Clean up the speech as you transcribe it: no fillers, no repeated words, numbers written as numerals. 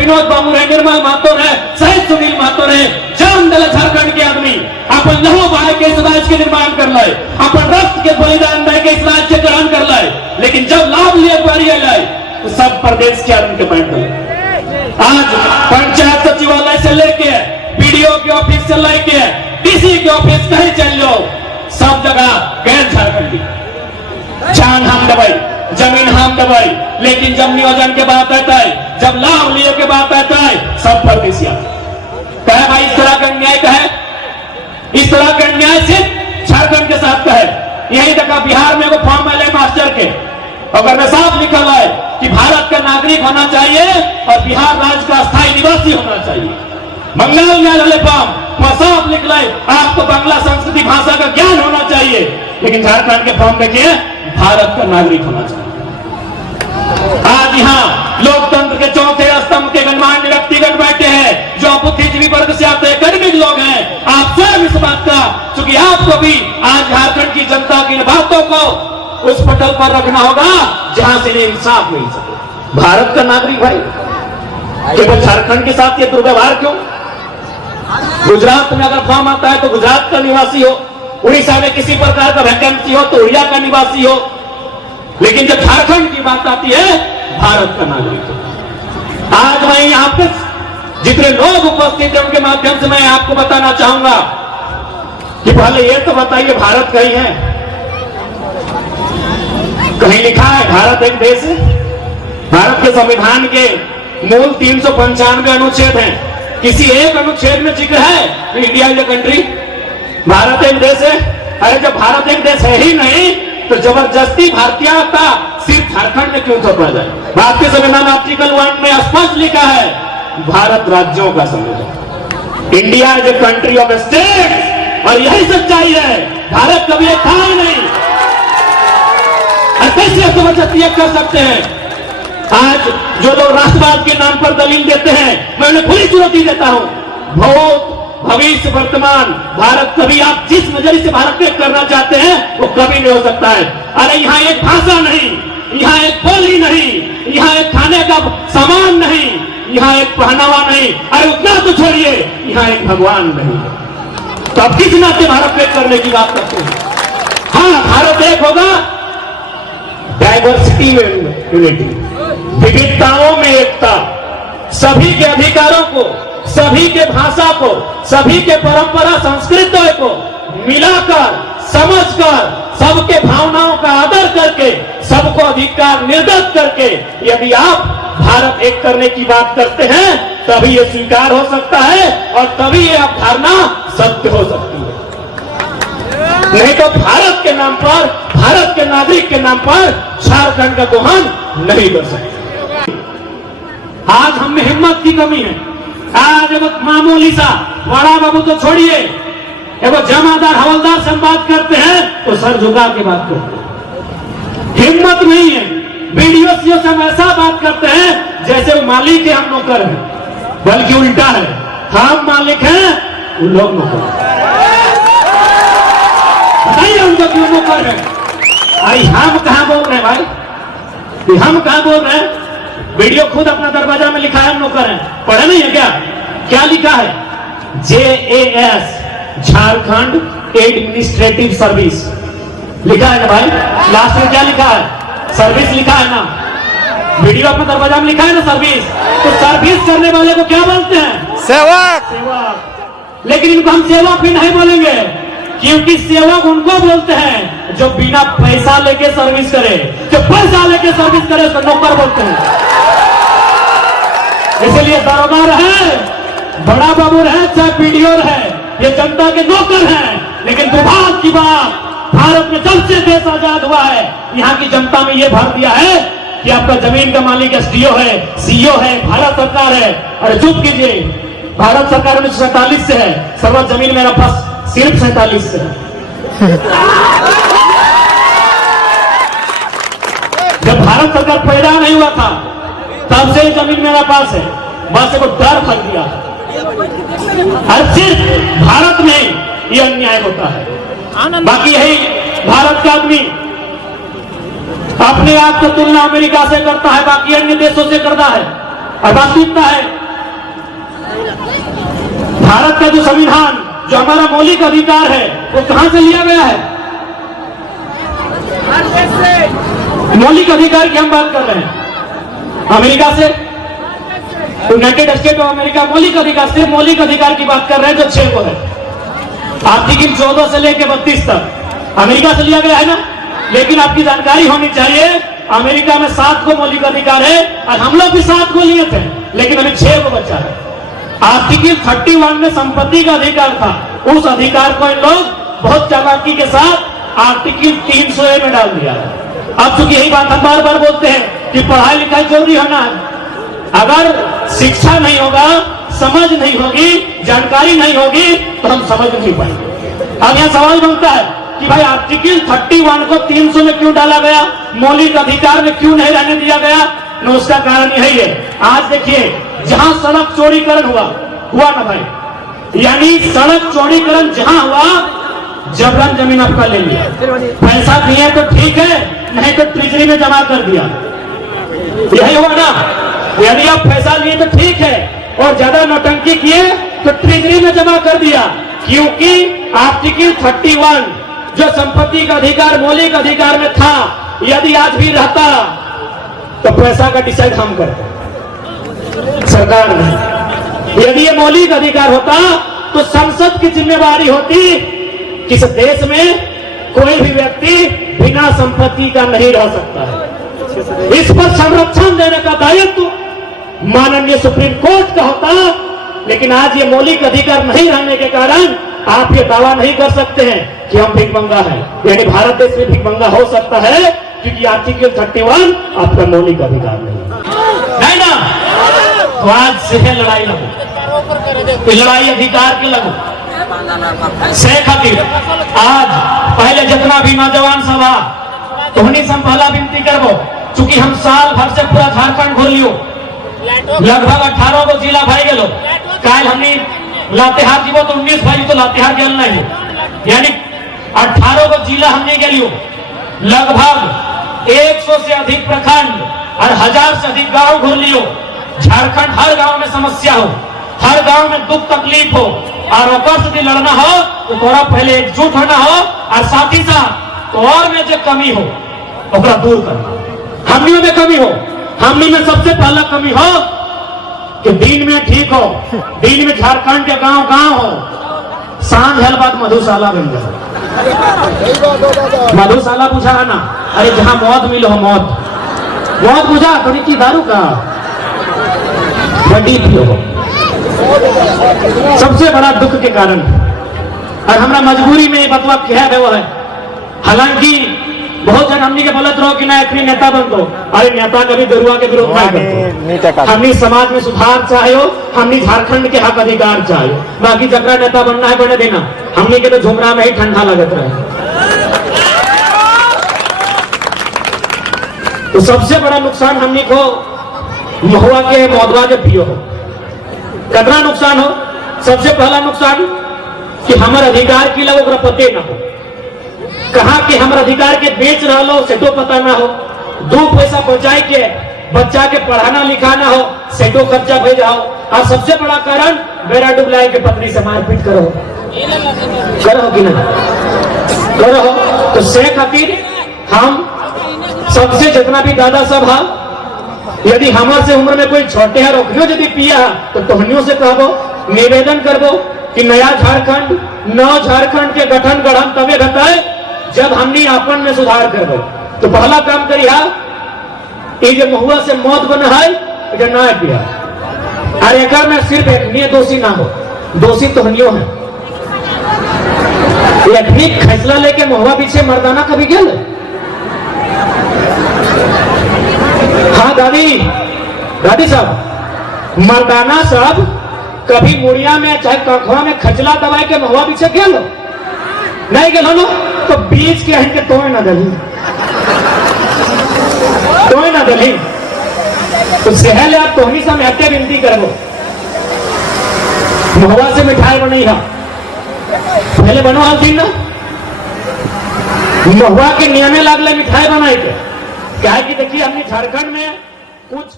विनोद बाबू रहे, निर्मल महतो रहे, शहीद सुनील महतो रहे, जान दिल झारखंड के आदमी अपन लहू बहा के इस राज्य के निर्माण कर लाए, अपन रक्त के बलिदान दे के इस राज्य के ग्रहण कर लाए। लेकिन जब लाभ लिए बारी लाए तो सब प्रदेश के आदमी के बैठ गए। आज पंचायत सचिवालय से लेके बीडीओ के ऑफिस से लेके डीसी के ऑफिस कहीं चल लो, सब जगह गैर झारखंडी, जान हम दबाई, जमीन हम दबाई। लेकिन जब नियोजन के बात आता है, जब लाभ लिए के बात आता है, सब परदेशिया कहे भाई इस तरह का अन्याय कहे, इस तरह का अन्याय सिर्फ झारखंड के साथ कहे। यही देखा बिहार में वो फॉर्म मिले मास्टर के, अगर में साफ लिखा है कि भारत का नागरिक होना चाहिए और बिहार राज्य का स्थायी निवासी होना चाहिए। बंगाल में वाले फॉर्म साफ लिखा है आपको बांग्ला संस्कृति भाषा का ज्ञान होना चाहिए, लेकिन झारखंड के फॉर्म देखिए भारत का नागरिक होना चाहिए। आज यहाँ लोकतंत्र के चौथे स्तंभ के गणमान्य व्यक्तिगण बैठे हैं जो बुद्धिजीवी वर्ग से आते एकेडमिक लोग हैं। आप स्वयं इस बात का, चूंकि आपको भी आज झारखंड की जनता की इन बातों को उस पटल पर रखना होगा जहां से इन्हें इंसाफ मिल सके। भारत का नागरिक भाई, केवल झारखंड के साथ ये दुर्व्यवहार क्यों? गुजरात में अगर फॉर्म आता है तो गुजरात का निवासी हो, उड़ीसा में किसी प्रकार का वैकेंसी हो तो उड़िया का निवासी हो, लेकिन जब झारखंड की बात आती है भारत का नागरिक हो। आज मैं यहां पे जितने लोग उपस्थित हैं उनके माध्यम से मैं आपको बताना चाहूंगा कि पहले ये तो बताइए भारत कहीं है? कहीं लिखा है भारत एक देश है? भारत के संविधान के मूल 395 अनुच्छेद हैं, किसी एक अनुच्छेद में जिक्र है कि India is a country, Bharat एक देश है? अरे जब भारत एक देश है ही नहीं तो जबरदस्ती भारतीयता सिर्फ झारखंड में क्यों थोपा जाए? भारतीय संविधान आर्टिकल 1 में स्पष्ट लिखा है भारत राज्यों का संविधान, India is a country of states, और यही सच्चाई है। भारत कभी एक था ही नहीं, कैसे जबरदस्ती कर सकते हैं? आज जो लोग राष्ट्रवाद के नाम पर दलील देते हैं मैं उन्हें खुली चुनौती देता हूं। भूत भविष्य वर्तमान भारत कभी आप जिस नजरिए से भारत में करना चाहते हैं वो कभी नहीं हो सकता है। अरे यहाँ एक भाषा नहीं, यहाँ एक बोली नहीं, यहाँ एक खाने का सामान नहीं, यहाँ एक पहनावा नहीं, अरे उतना तो छोड़िए यहाँ एक भगवान नहीं। तो अब किस नाते भारत में करने की बात करते हैं? हाँ, भारत एक होगा डाइवर्सिटी में यूनिटी, विविधताओं में एकता, सभी के अधिकारों को, सभी के भाषा को, सभी के परंपरा संस्कृतियों को मिलाकर, समझकर, सबके भावनाओं का आदर करके, सबको अधिकार निर्गत करके यदि आप भारत एक करने की बात करते हैं तभी ये स्वीकार हो सकता है और तभी ये अवधारणा सत्य हो सकती है। नहीं तो भारत के नाम पर, भारत के नागरिक के नाम पर झारखंड का दोहन नहीं कर सकते। आज हम में हिम्मत की कमी है। आज एक मामूली सा बड़ा बाबू तो छोड़िए, एक जमादार हवलदार से हम बात करते हैं तो सर झुका के बात करते हैं, हिम्मत नहीं है। बीडीओ से हम ऐसा बात करते हैं जैसे वो मालिक है, हम नौकर हैं, बल्कि उल्टा है, हम मालिक हैं वो लोग नौकर। बताइए उनको क्यों नौकर है? अरे हम कहां बोल रहे हैं भाई, हम कहां बोल रहे हैं? वीडियो खुद अपना दरवाजा में लिखा है हम नौकर हैं, पढ़े नहीं है क्या? क्या लिखा है? JAS झारखंड एडमिनिस्ट्रेटिव सर्विस लिखा है ना भाई, लास्ट में क्या लिखा है? सर्विस लिखा है ना। वीडियो अपने दरवाजा में लिखा है ना सर्विस, तो सर्विस करने वाले को क्या बोलते हैं? सेवक। सेवक। लेकिन इनको हम सेवक भी नहीं बोलेंगे, क्योंकि सेवक उनको बोलते हैं जो बिना पैसा लेके सर्विस करे, जो पैसा लेके सर्विस करे उसको नौकर बोलते हैं। इसलिए दरोगा रहे, बड़ा बाबू रहे, चाहे पीडीओ रहे, ये जनता के नौकर हैं। लेकिन दुर्भाग्य की बात, भारत में जब से देश आजाद हुआ है यहाँ की जनता में ये भर दिया है कि आपका जमीन का मालिक SDO है, CO है, भारत सरकार है। अरे चुप कीजिए, भारत सरकार 1947 से है, सर्व जमीन मेरा पास सिर्फ 47 से है। जब भारत सरकार पैदा नहीं हुआ था तब से जमीन मेरा पास है, बस को डर फल दिया। हर सिर्फ भारत में ये अन्याय होता है। बाकी यही भारत का आदमी अपने आप को तुलना अमेरिका से करता है, बाकी अन्य देशों से करता है। और वास्तविकता है भारत का जो संविधान, जो हमारा मौलिक अधिकार है, वो कहां से लिया गया है? मौलिक अधिकार की हम बात कर रहे हैं अमेरिका से, यूनाइटेड स्टेट ऑफ अमेरिका मौलिक अधिकार, सिर्फ मौलिक अधिकार की बात कर रहे हैं जो 6 को है। आर्टिकल 14 से लेकर 32 तक अमेरिका से लिया गया है ना। लेकिन आपकी जानकारी होनी चाहिए, अमेरिका में 7 को मौलिक अधिकार है और हम लोग भी 7 को लिए थे, लेकिन अभी 6 को बचा है। आर्टिकल 31 में संपत्ति का अधिकार था, उस अधिकार को इन लोग बहुत चालाकी के साथ आर्टिकल 300A में डाल दिया है। अब चूंकि यही बात हम बार बार बोलते हैं कि पढ़ाई लिखाई जरूरी होना है, अगर शिक्षा नहीं होगा, समझ नहीं होगी, जानकारी नहीं होगी तो हम समझ नहीं पाएंगे। अब यह सवाल बनता है कि भाई आर्टिकल 31 को 300 में क्यों डाला गया, मौलिक अधिकार में क्यों नहीं रहने दिया गया? न उसका कारण यही है। आज देखिए, जहां सड़क चौड़ीकरण हुआ ना भाई, यानी सड़क चौड़ीकरण जहां हुआ, जबरन जमीन आपका ले लिया, पैसा दिए तो ठीक है, नहीं तो ट्रेजरी में जमा कर दिया। यही हुआ ना। यदि आप पैसा लिए तो ठीक है, और ज्यादा नौटंकी किए तो ट्रेजरी में जमा कर दिया। क्योंकि आर्टिकल 31 जो संपत्ति का अधिकार मौलिक अधिकार में था, यदि आज भी रहता तो पैसा का डिसाइड हम करते, सरकार नहीं। यदि ये मौलिक अधिकार होता तो संसद की जिम्मेवारी होती कि इस देश में कोई भी व्यक्ति बिना संपत्ति का नहीं रह सकता है। इस पर संरक्षण देने का दायित्व माननीय सुप्रीम कोर्ट का होता। लेकिन आज ये मौलिक अधिकार नहीं रहने के कारण आप ये दावा नहीं कर सकते हैं कि हम भिखमंगा हैं, यानी भारत देश में भिखमंगा हो सकता है क्योंकि आर्टिकल 31 आपका मौलिक अधिकार नहीं ना। तो आज से है लड़ाई लगो, लड़ाई अधिकार के लगो से खातिर। आज पहले जितना भी नौजवान सभा तो हम पहला विनती करबो, चूंकि हम साल भर से पूरा झारखंड घूर लियो, लगभग 18 को जिला भाई गेलो, काल हमने लातेहार जीवो तो 19 भाई तो लातेहार गेल नहीं, यानी 18 को जिला हमने गेलियो, लगभग 100 से अधिक प्रखंड और 1000 से अधिक गांव घूर लियो। झारखंड हर गांव में समस्या हो, हर गांव में दुख तकलीफ हो, और ओकर से लड़ना हो तो थोड़ा पहले एकजुट होना हो, और साथ ही साथ तो और में जो कमी हो ओकरा दूर करना। हमनियों में कमी हो, हमनी में सबसे पहला कमी हो कि दिन में ठीक हो, दिन में झारखंड के गांव गांव हो, सांझ हल बाद मधुशाला बन जाए। मधुशाला पूछा है ना, अरे जहां मौत मिलो मौत बुझा थोड़ी की दारू का बड़ी पियो हो। सबसे बड़ा दुख के कारण और हमारा मजबूरी में बतवा क्या है वो है। हालांकि बहुत जन हमनी के बोलत रहो कि ना अपनी नेता बन दो, अरे नेता कभी दरुआ के विरोध नहीं करते। हमनी समाज में सुधार चाहिए, हमनी झारखंड के हक अधिकार चाहिए, बाकी जकरा नेता बनना है बने देना। हमनी के तो झुमरा में ही ठंडा लगत रहे। तो सबसे बड़ा नुकसान हमनी को महुआ के मौदवा के पियो हो। कितना नुकसान हो? सबसे पहला नुकसान कि हमारे अधिकार की लोग पते ना हो, कहा कि हमारे अधिकार के बेच रहा लो सेटो पता ना हो, 2 पैसा बचाए के बच्चा के पढ़ाना लिखाना हो सेटो खर्चा भेजा हो। और सबसे बड़ा कारण बेरा डुबलाए के पत्नी से मारपीट करो कि नहीं करो। तो से खातिर हम सबसे जितना भी दादा सब है, यदि हमारे से उम्र में कोई छोटे है रोकनो यदि पिया तो तोहनियों से कहबो, निवेदन करबो कि नया झारखंड नव झारखंड के गठन गढ़न तबे घटाए जब हमनी अपन में सुधार करबो। तो पहला काम करिया ये जो महुआ से मौत बना है ये ना पिया, और एक में सिर्फ एक दोषी ना हो, दोषी तोहनियों है। एक फैसला लेके महुआ पीछे मर्दाना कभी गेल? हाँ दादी साहब, मर्दाना साहब कभी मुड़िया में चाहे कखवा में खचला दबाई के महुआ पीछे गेल नहीं गेल हो? तो बीच के हन के तोय ना दली तो सहल आप तोहनी से हत्या विनती करबो, महुआ से मिठाई बनी है पहले बनो हल्दी ना, महुआ के नियमे लागले मिठाई बनाई के क्या है कि देखिए हमने झारखंड में कुछ